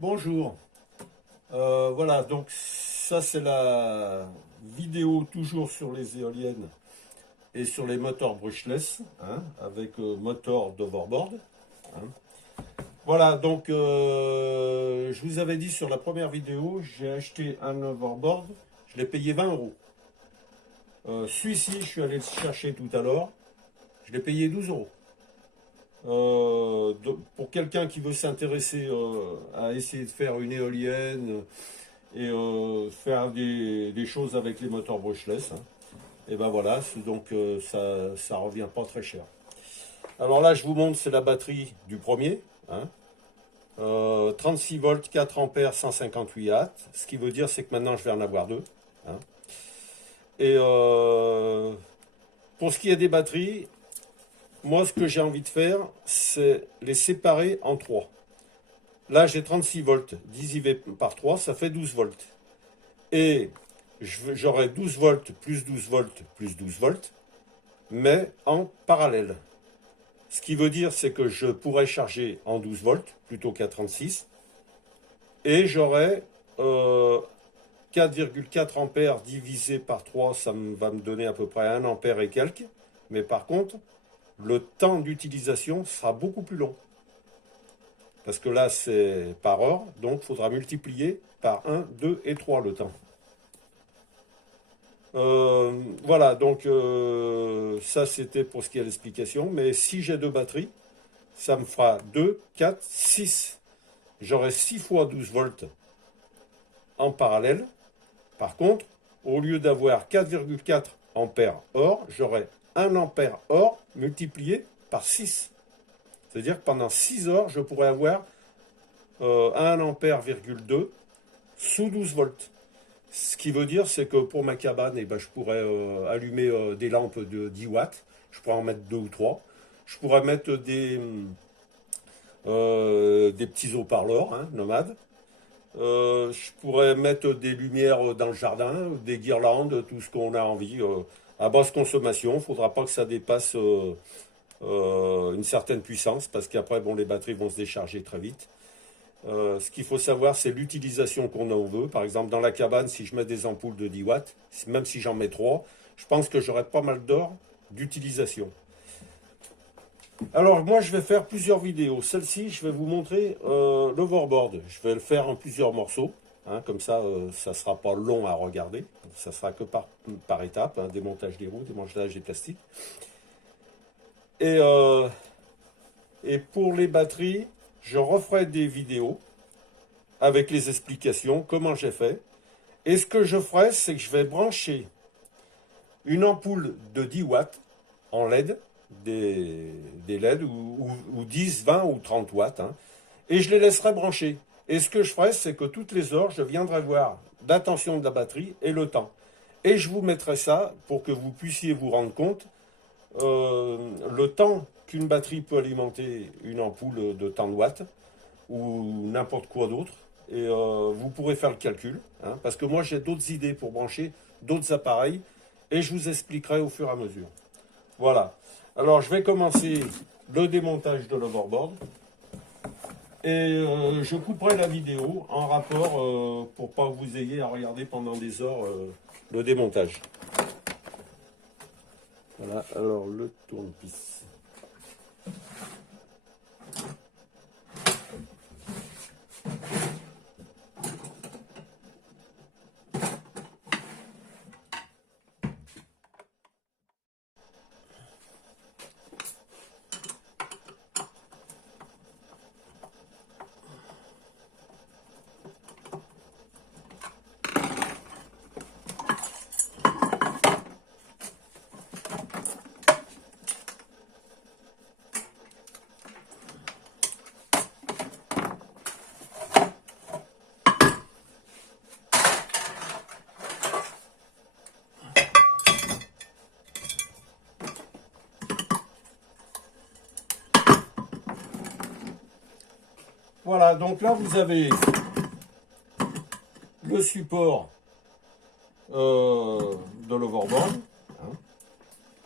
Bonjour. Voilà, donc ça c'est la vidéo toujours sur les éoliennes et sur les moteurs brushless, hein, avec moteur d'overboard. Hein. Voilà, donc je vous avais dit sur la première vidéo, j'ai acheté un overboard, je l'ai payé 20 euros. Celui-ci, je suis allé le chercher tout à l'heure, je l'ai payé 12 euros. Pour quelqu'un qui veut s'intéresser à essayer de faire une éolienne et faire des choses avec les moteurs brushless, hein, et ben voilà, donc ça revient pas très cher. Alors là, je vous montre, c'est la batterie du premier, hein, 36 volts, 4 ampères, 158 watts. Ce qui veut dire, c'est que maintenant, je vais en avoir deux. Hein. Et pour ce qui est des batteries, moi, ce que j'ai envie de faire, c'est les séparer en trois. Là, j'ai 36 volts divisé par 3, ça fait 12 volts. Et j'aurai 12 volts plus 12 volts plus 12 volts, mais en parallèle. Ce qui veut dire, c'est que je pourrais charger en 12 volts plutôt qu'à 36. Et j'aurai 4,4 ampères divisé par 3, ça va me donner à peu près 1 ampère et quelques. Mais par contre, le temps d'utilisation sera beaucoup plus long. Parce que là, c'est par heure, donc il faudra multiplier par 1, 2 et 3 le temps. Voilà, donc ça c'était pour ce qui est l'explication. Mais si j'ai deux batteries, ça me fera 2, 4, 6. J'aurai 6 fois 12 volts en parallèle. Par contre, au lieu d'avoir 4,4 ampères heure, j'aurai 1 ampère heure multiplié par 6. C'est-à-dire que pendant 6 heures, je pourrais avoir 1 ampère,2 sous 12 volts. Ce qui veut dire, c'est que pour ma cabane, eh ben, je pourrais allumer des lampes de 10 watts. Je pourrais en mettre 2 ou 3. Je pourrais mettre des petits haut-parleurs, hein, nomades. Je pourrais mettre des lumières dans le jardin, des guirlandes, tout ce qu'on a envie. À basse consommation, il ne faudra pas que ça dépasse une certaine puissance, parce qu'après, bon, les batteries vont se décharger très vite. Ce qu'il faut savoir, c'est l'utilisation qu'on en veut. Par exemple, dans la cabane, si je mets des ampoules de 10 watts, même si j'en mets 3, je pense que j'aurai pas mal d'heures d'utilisation. Alors, moi, je vais faire plusieurs vidéos. Celle-ci, je vais vous montrer l'overboard. Je vais le faire en plusieurs morceaux. Hein, comme ça ne sera pas long à regarder. Ça sera que par étapes. Hein, démontage des roues, démontage des plastiques. Et pour les batteries, je referai des vidéos avec les explications, comment j'ai fait. Et ce que je ferai, c'est que je vais brancher une ampoule de 10 watts en LED, des LED, ou 10, 20 ou 30 watts, hein, et je les laisserai brancher. Et ce que je ferai, c'est que toutes les heures, je viendrai voir la tension de la batterie et le temps. Et je vous mettrai ça pour que vous puissiez vous rendre compte le temps qu'une batterie peut alimenter une ampoule de tant de watts, ou n'importe quoi d'autre. Et vous pourrez faire le calcul, hein, parce que moi j'ai d'autres idées pour brancher d'autres appareils, et je vous expliquerai au fur et à mesure. Voilà. Alors je vais commencer le démontage de l'overboard, et je couperai la vidéo en rapport pour pas que vous ayez à regarder pendant des heures le démontage. Voilà, alors le tournevis. Voilà, donc là vous avez le support de l'overboard. Hein,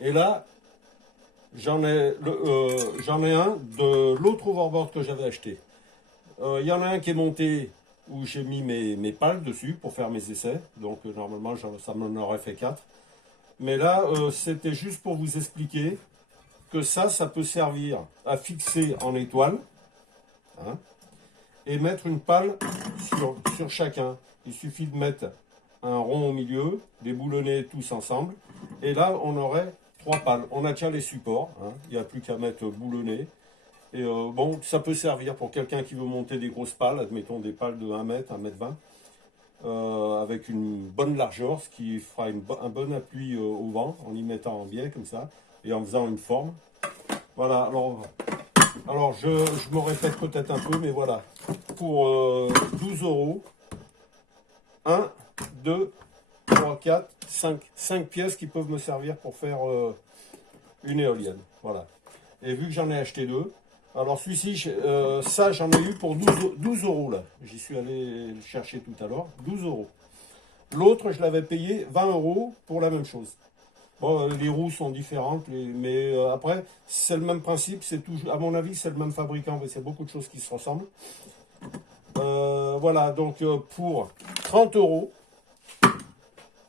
et là, j'en ai un de l'autre overboard que j'avais acheté. Il y en a un qui est monté où j'ai mis mes pales dessus pour faire mes essais. Donc normalement, ça m'en aurait fait 4. Mais là, c'était juste pour vous expliquer que ça peut servir à fixer en étoile, hein, et mettre une pale sur chacun. Il suffit de mettre un rond au milieu, des boulonnets tous ensemble, et là, on aurait 3 pales. On a déjà les supports, hein, il n'y a plus qu'à mettre boulonnets. Et bon, ça peut servir pour quelqu'un qui veut monter des grosses pales, admettons des pales de 1 mètre, 1,20 m, avec une bonne largeur, ce qui fera un bon appui au vent, en y mettant en biais comme ça, et en faisant une forme. Voilà, alors je me répète peut-être un peu, mais voilà. Pour 12 €, 1, 2, 3, 4, 5 pièces qui peuvent me servir pour faire une éolienne. Voilà. Et vu que j'en ai acheté 2, alors celui-ci, ça j'en ai eu pour 12 € là. J'y suis allé le chercher tout à l'heure, 12 €. L'autre, je l'avais payé 20 € pour la même chose. Bon, les roues sont différentes, mais après, c'est le même principe, c'est toujours, à mon avis, c'est le même fabricant, mais c'est beaucoup de choses qui se ressemblent. Voilà, donc pour 30 €,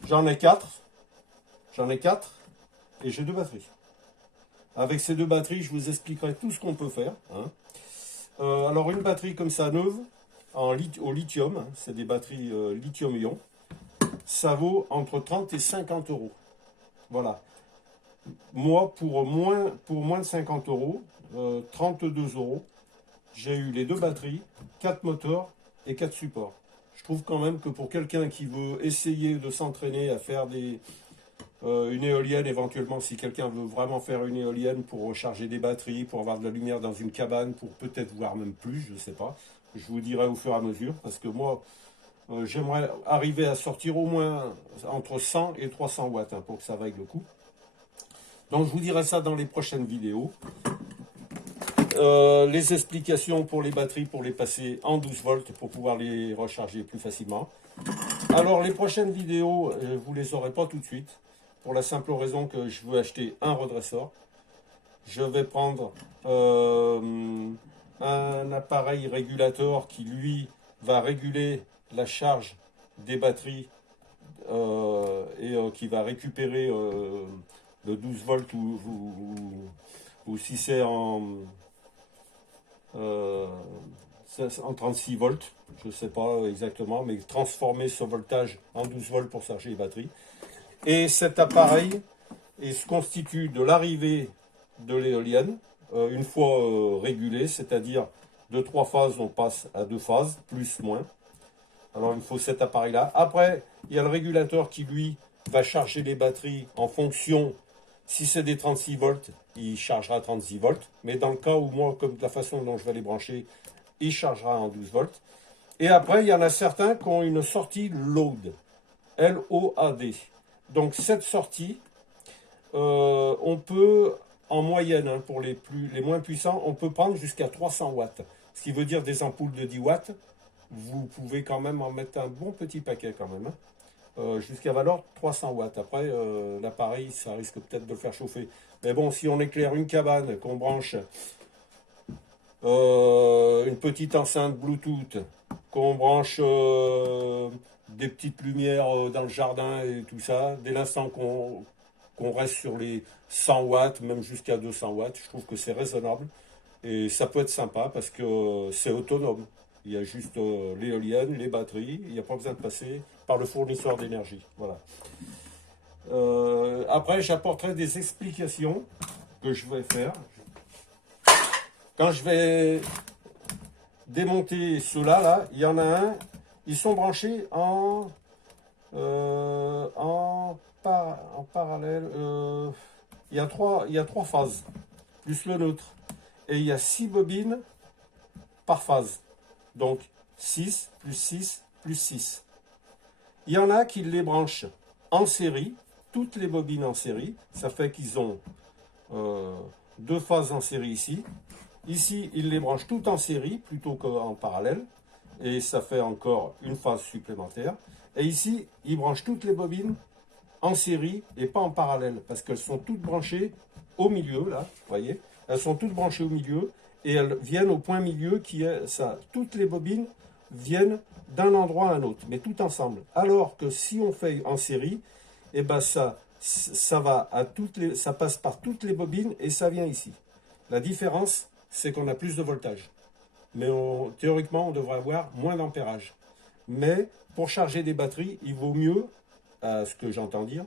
j'en ai 4. J'en ai 4 et j'ai 2 batteries. Avec ces 2 batteries, je vous expliquerai tout ce qu'on peut faire, hein. Alors une batterie comme ça, neuve, au lithium, hein, c'est des batteries lithium-ion, ça vaut entre 30 et 50 €. Voilà. Moi, pour moins de 50 €, 32 €, j'ai eu les 2 batteries, 4 moteurs et 4 supports. Je trouve quand même que pour quelqu'un qui veut essayer de s'entraîner à faire une éolienne, éventuellement, si quelqu'un veut vraiment faire une éolienne pour recharger des batteries, pour avoir de la lumière dans une cabane, pour peut-être voir même plus, je ne sais pas. Je vous dirai au fur et à mesure, parce que moi, j'aimerais arriver à sortir au moins entre 100 et 300 watts, hein, pour que ça vaille le coup. Donc je vous dirai ça dans les prochaines vidéos. Les explications pour les batteries, pour les passer en 12 volts, pour pouvoir les recharger plus facilement. Alors les prochaines vidéos, vous ne les aurez pas tout de suite, pour la simple raison que je veux acheter un redresseur. Je vais prendre un appareil régulateur qui, lui, va réguler la charge des batteries et qui va récupérer le 12 volts ou si c'est en 36 volts, je ne sais pas exactement, mais transformer ce voltage en 12 volts pour charger les batteries. Et cet appareil se constitue de l'arrivée de l'éolienne, une fois régulée, c'est-à-dire de 3 phases, on passe à 2 phases, plus, moins. Alors il faut cet appareil-là. Après, il y a le régulateur qui, lui, va charger les batteries en fonction, si c'est des 36 volts, il chargera 36 volts. Mais dans le cas où moi, comme de la façon dont je vais les brancher, il chargera en 12 volts. Et après, il y en a certains qui ont une sortie load, L-O-A-D. Donc cette sortie, on peut, en moyenne, hein, pour les moins puissants, on peut prendre jusqu'à 300 watts. Ce qui veut dire des ampoules de 10 watts. Vous pouvez quand même en mettre un bon petit paquet quand même, hein. Jusqu'à valeur 300 watts. Après, l'appareil, ça risque peut-être de le faire chauffer. Mais bon, si on éclaire une cabane, qu'on branche une petite enceinte Bluetooth, qu'on branche des petites lumières dans le jardin et tout ça, dès l'instant qu'on reste sur les 100 watts, même jusqu'à 200 watts, je trouve que c'est raisonnable. Et ça peut être sympa parce que c'est autonome. Il y a juste l'éolienne, les batteries, il n'y a pas besoin de passer par le fournisseur d'énergie. Voilà. Après, j'apporterai des explications que je vais faire. Quand je vais démonter ceux-là, là, il y en a un, ils sont branchés en parallèle. Il y a trois phases, plus le neutre. Et il y a 6 bobines par phase. Donc 6 plus 6 plus 6. Il y en a qui les branchent en série, toutes les bobines en série. Ça fait qu'ils ont 2 phases en série ici. Ici, ils les branchent toutes en série plutôt qu'en parallèle. Et ça fait encore une phase supplémentaire. Et ici, ils branchent toutes les bobines en série et pas en parallèle. Parce qu'elles sont toutes branchées au milieu, là, vous voyez. Elles sont toutes branchées au milieu. et elles viennent au point milieu qui est ça. Toutes les bobines viennent d'un endroit à un autre, mais tout ensemble. Alors que si on fait en série, et ben ça va à ça passe par toutes les bobines et ça vient ici. La différence, c'est qu'on a plus de voltage. Mais théoriquement, on devrait avoir moins d'ampérage. Mais pour charger des batteries, il vaut mieux, à ce que j'entends dire,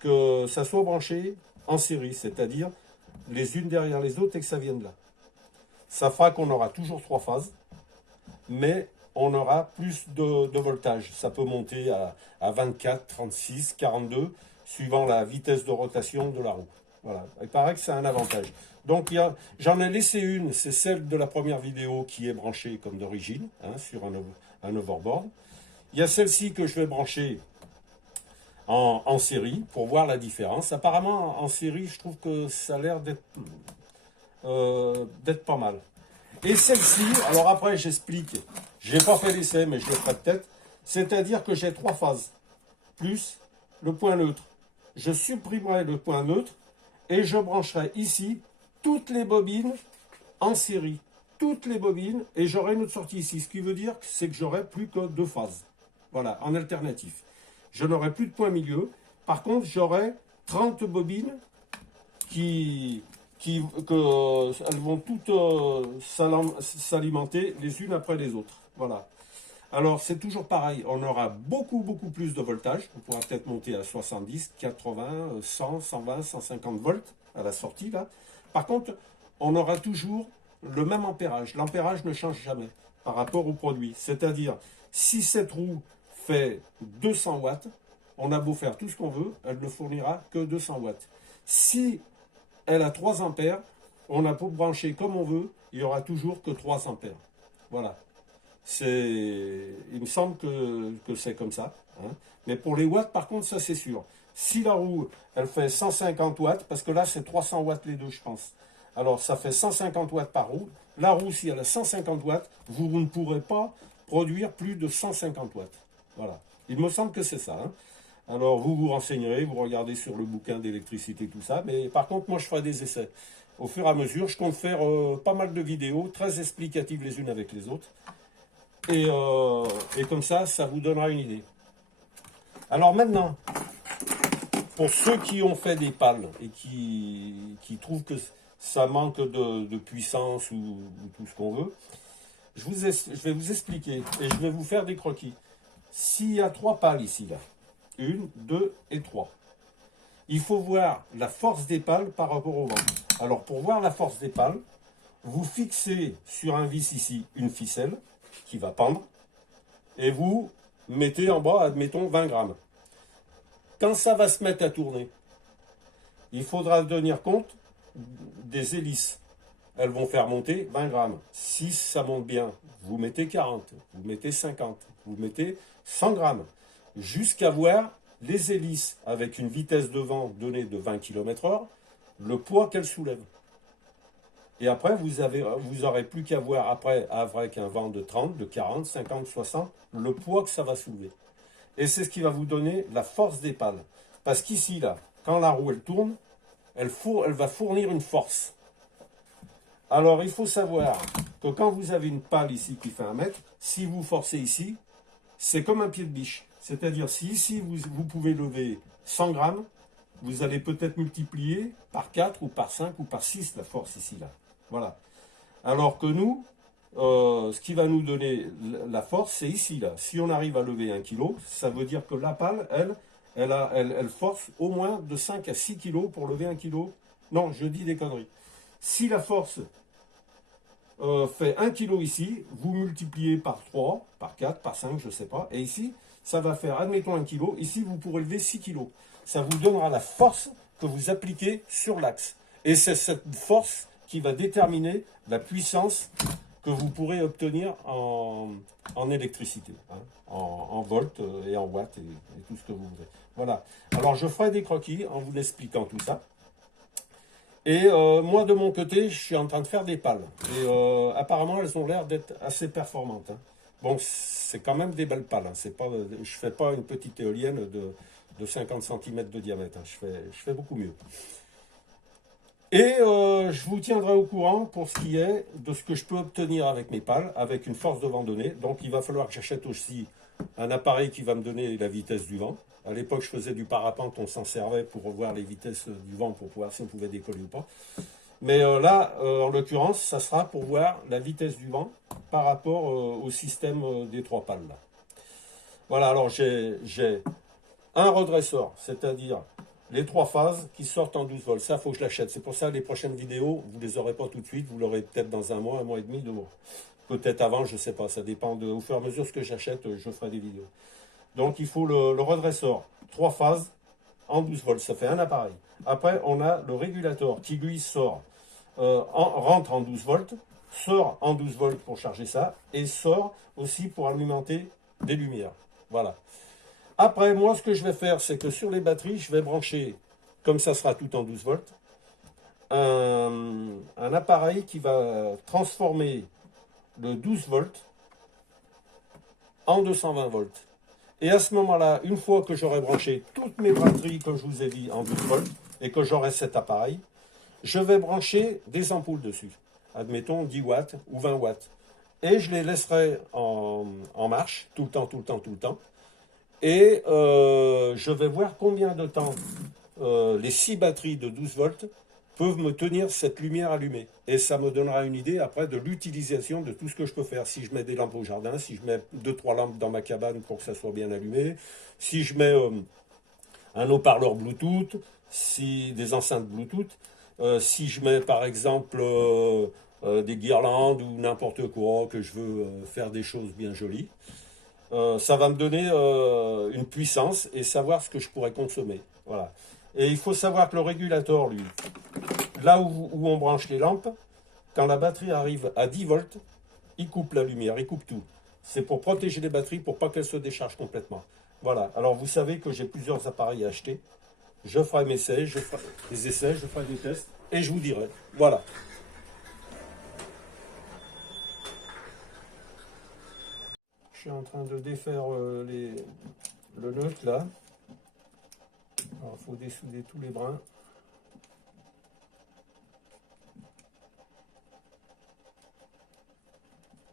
que ça soit branché en série, c'est-à-dire les unes derrière les autres et que ça vienne là. Ça fera qu'on aura toujours 3 phases, mais on aura plus de voltage. Ça peut monter à 24, 36, 42, suivant la vitesse de rotation de la roue. Voilà. Il paraît que c'est un avantage. Donc j'en ai laissé une, c'est celle de la première vidéo qui est branchée comme d'origine, hein, sur un overboard. Il y a celle-ci que je vais brancher en série pour voir la différence. Apparemment, en série, je trouve que ça a l'air d'être pas mal. Et celle-ci, alors après j'explique, j'ai pas fait l'essai mais je le ferai peut-être, c'est-à-dire que j'ai 3 phases, plus le point neutre. Je supprimerai le point neutre et je brancherai ici toutes les bobines en série. Toutes les bobines et j'aurai une autre sortie ici. Ce qui veut dire c'est que j'aurai plus que 2 phases. Voilà, en alternatif. Je n'aurai plus de point milieu. Par contre, j'aurai 30 bobines elles vont toutes s'alimenter les unes après les autres. Voilà. Alors, c'est toujours pareil. On aura beaucoup plus de voltage. On pourra peut-être monter à 70, 80, 100, 120, 150 volts à la sortie, là. Par contre, on aura toujours le même ampérage. L'ampérage ne change jamais par rapport au produit. C'est-à-dire, si cette roue fait 200 watts, on a beau faire tout ce qu'on veut, elle ne fournira que 200 watts. Si elle a 3 ampères, on a beau brancher comme on veut, il n'y aura toujours que 3 ampères. Voilà. Il me semble que c'est comme ça. Hein. Mais pour les watts, par contre, ça c'est sûr. Si la roue, elle fait 150 watts, parce que là c'est 300 watts les deux, je pense. Alors ça fait 150 watts par roue. La roue, si elle a 150 watts, vous ne pourrez pas produire plus de 150 watts. Voilà. Il me semble que c'est ça. Hein. Alors vous vous renseignerez, vous regardez sur le bouquin d'électricité, tout ça. Mais par contre, moi je ferai des essais. Au fur et à mesure, je compte faire pas mal de vidéos, très explicatives les unes avec les autres. Et comme ça vous donnera une idée. Alors maintenant, pour ceux qui ont fait des pales et qui trouvent que ça manque de puissance ou tout ce qu'on veut, je vais vous expliquer et je vais vous faire des croquis. S'il y a 3 pales ici, là, 1, 2 et 3, il faut voir la force des pales par rapport au vent. Alors pour voir la force des pales, vous fixez sur un vis ici une ficelle qui va pendre et vous mettez en bas, admettons, 20 grammes. Quand ça va se mettre à tourner, il faudra tenir compte des hélices. Elles vont faire monter 20 grammes. Si ça monte bien, vous mettez 40, vous mettez 50, vous mettez 100 grammes. Jusqu'à voir les hélices avec une vitesse de vent donnée de 20 km/h, le poids qu'elles soulèvent. Et après, vous aurez plus qu'à voir après, avec un vent de 30, de 40, 50, 60, le poids que ça va soulever. Et c'est ce qui va vous donner la force des pales. Parce qu'ici, là, quand la roue elle tourne, elle va fournir une force. Alors, il faut savoir que quand vous avez une pale ici qui fait 1 mètre, si vous forcez ici, c'est comme un pied de biche. C'est-à-dire, si ici, vous pouvez lever 100 grammes, vous allez peut-être multiplier par 4 ou par 5 ou par 6 la force ici, là. Voilà. Alors que nous, ce qui va nous donner la force, c'est ici, là. Si on arrive à lever 1 kg, ça veut dire que la pale, elle force au moins de 5 à 6 kg pour lever 1 kg. Non, je dis des conneries. Si la force fait 1 kg ici, vous multipliez par 3, par 4, par 5, je ne sais pas. Et ici, ça va faire, admettons, 1 kg. Ici, vous pourrez lever 6 kg. Ça vous donnera la force que vous appliquez sur l'axe. Et c'est cette force qui va déterminer la puissance que vous pourrez obtenir en électricité, hein, en volts et en watts et tout ce que vous voulez. Voilà. Alors, je ferai des croquis en vous expliquant tout ça. Et moi, de mon côté, je suis en train de faire des pales. Et apparemment, elles ont l'air d'être assez performantes. Hein. Bon, c'est quand même des belles pales. Hein. Je ne fais pas une petite éolienne de 50 cm de diamètre. Hein. Je fais beaucoup mieux. Et je vous tiendrai au courant pour ce qui est de ce que je peux obtenir avec mes pales, avec une force de vent donnée. Donc il va falloir que j'achète aussi un appareil qui va me donner la vitesse du vent. À l'époque, je faisais du parapente, on s'en servait pour voir les vitesses du vent, pour voir si on pouvait décoller ou pas. Mais là, en l'occurrence, ça sera pour voir la vitesse du vent par rapport au système des trois pales. Là. Voilà, alors j'ai un redresseur, c'est-à-dire les trois phases qui sortent en 12 volts. Ça, il faut que je l'achète. C'est pour ça que les prochaines vidéos, vous ne les aurez pas tout de suite. Vous l'aurez peut-être dans un mois et demi, 2 mois. Peut-être avant, je ne sais pas. Ça dépend au fur et à mesure ce que j'achète, je ferai des vidéos. Donc, il faut le redresseur. Trois phases en 12 volts. Ça fait un appareil. Après, on a le régulateur qui, lui, sort, rentre en 12 volts, sort en 12 volts pour charger ça, et sort aussi pour alimenter des lumières. Voilà. Après, moi, ce que je vais faire, c'est que sur les batteries, je vais brancher, comme ça sera tout en 12 volts, un appareil qui va transformer le 12 volts en 220 volts. Et à ce moment-là, une fois que j'aurai branché toutes mes batteries, comme je vous ai dit, en 12 volts, et que j'aurai cet appareil, je vais brancher des ampoules dessus. Admettons 10 watts ou 20 watts. Et je les laisserai en marche, tout le temps, tout le temps, tout le temps. Et je vais voir combien de temps les 6 batteries de 12 volts peuvent me tenir cette lumière allumée. Et ça me donnera une idée après de l'utilisation de tout ce que je peux faire. Si je mets des lampes au jardin, si je mets 2-3 lampes dans ma cabane pour que ça soit bien allumé, si je mets un haut-parleur Bluetooth, si des enceintes Bluetooth, si je mets par exemple des guirlandes ou n'importe quoi, que je veux faire des choses bien jolies. Ça va me donner une puissance et savoir ce que je pourrais consommer. Voilà. Et il faut savoir que le régulateur, lui, là où on branche les lampes, quand la batterie arrive à 10 volts, il coupe la lumière, il coupe tout. C'est pour protéger les batteries, pour pas qu'elles se déchargent complètement. Voilà. Alors vous savez que j'ai plusieurs appareils à acheter. Je ferai mes essais, je ferai des tests et je vous dirai. Voilà. Je suis en train de défaire le neutre là. Alors il faut dessouder tous les brins.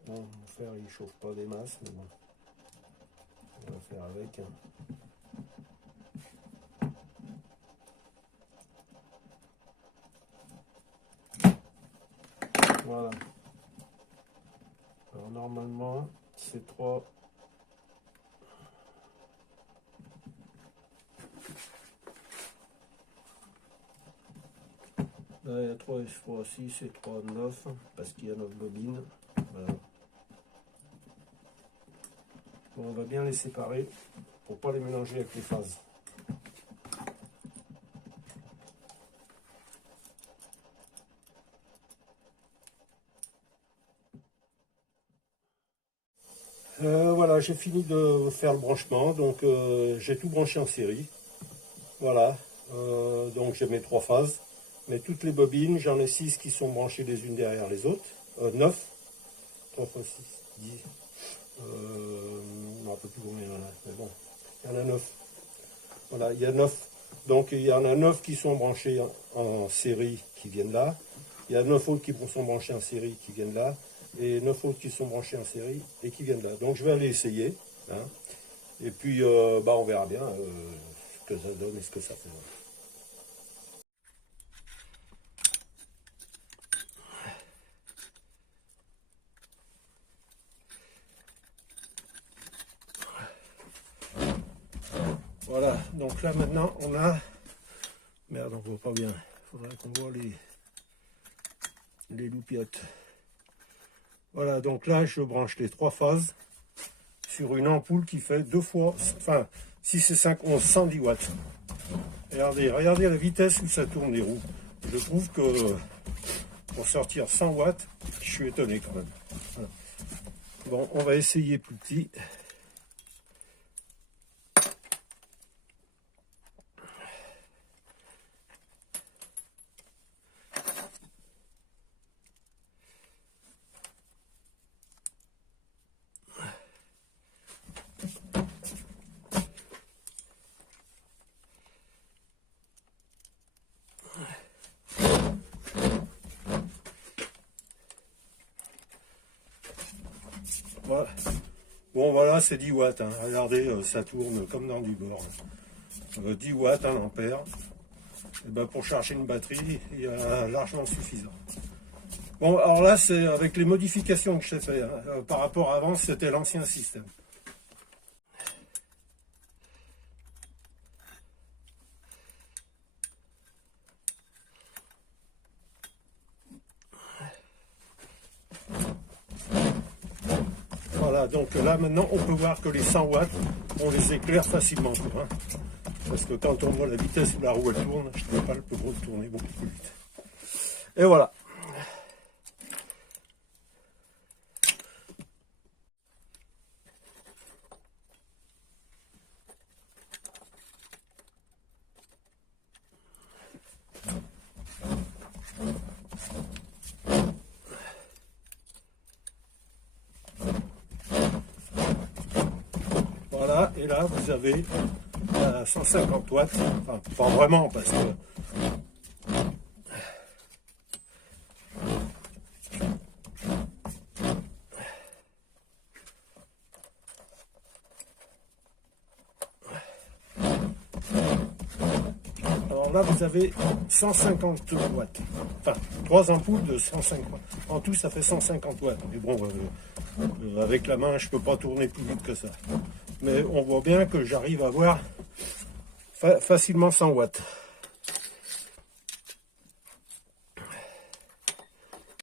Bon, mon fer il chauffe pas des masses, mais bon. On va faire avec. Voilà. Alors normalement, c'est 3. Là, il y a 3 et 3, 6 et 3, 9, parce qu'il y a 9 bobines. Voilà. Bon, on va bien les séparer pour ne pas les mélanger avec les phases. Voilà, j'ai fini de faire le branchement, donc j'ai tout branché en série. Voilà, donc j'ai mes 3 phases, mais toutes les bobines, j'en ai 6 qui sont branchées les unes derrière les autres, 9, 3 fois 6, 10, je ne me rappelle plus combien il y en a, mais bon, il y en a 9. Voilà, il y a 9. Donc il y en a 9 qui sont branchés en série qui viennent là. Il y a 9 autres qui sont branchés en série qui viennent là. Et 9 autres qui sont branchés en série et qui viennent là. Donc je vais aller essayer. Hein. Et puis on verra bien ce que ça donne et ce que ça fait. Voilà, donc là maintenant on a... Merde, on voit pas bien. Il faudrait qu'on voit les loupiottes. Voilà, donc là je branche les 3 phases sur une ampoule qui fait 2 fois, enfin 6 et 5, 11, 110 watts. Regardez la vitesse où ça tourne les roues. Je trouve que pour sortir 100 watts, je suis étonné quand même. Voilà. Bon, on va essayer plus petit. Voilà. Bon voilà, c'est 10 watts, hein. Regardez, ça tourne comme dans du beurre. 10 watts, 1 ampère. Et ben pour charger une batterie, il y a largement suffisant. Bon, alors là, c'est avec les modifications que j'ai fait, hein. Par rapport à avant, c'était l'ancien système. Voilà, donc là maintenant on peut voir que les 100 watts, on les éclaire facilement, quoi, hein. Parce que quand on voit la vitesse où la roue elle tourne, je ne peux pas le plus tourner beaucoup plus vite. Et voilà. Voilà, et là vous avez 150 watts, enfin pas vraiment parce que alors là vous avez 150 watts, enfin 3 ampoules de 150 watts, en tout ça fait 150 watts, mais bon avec la main je peux pas tourner plus vite que ça, mais on voit bien que j'arrive à avoir facilement 100 watts.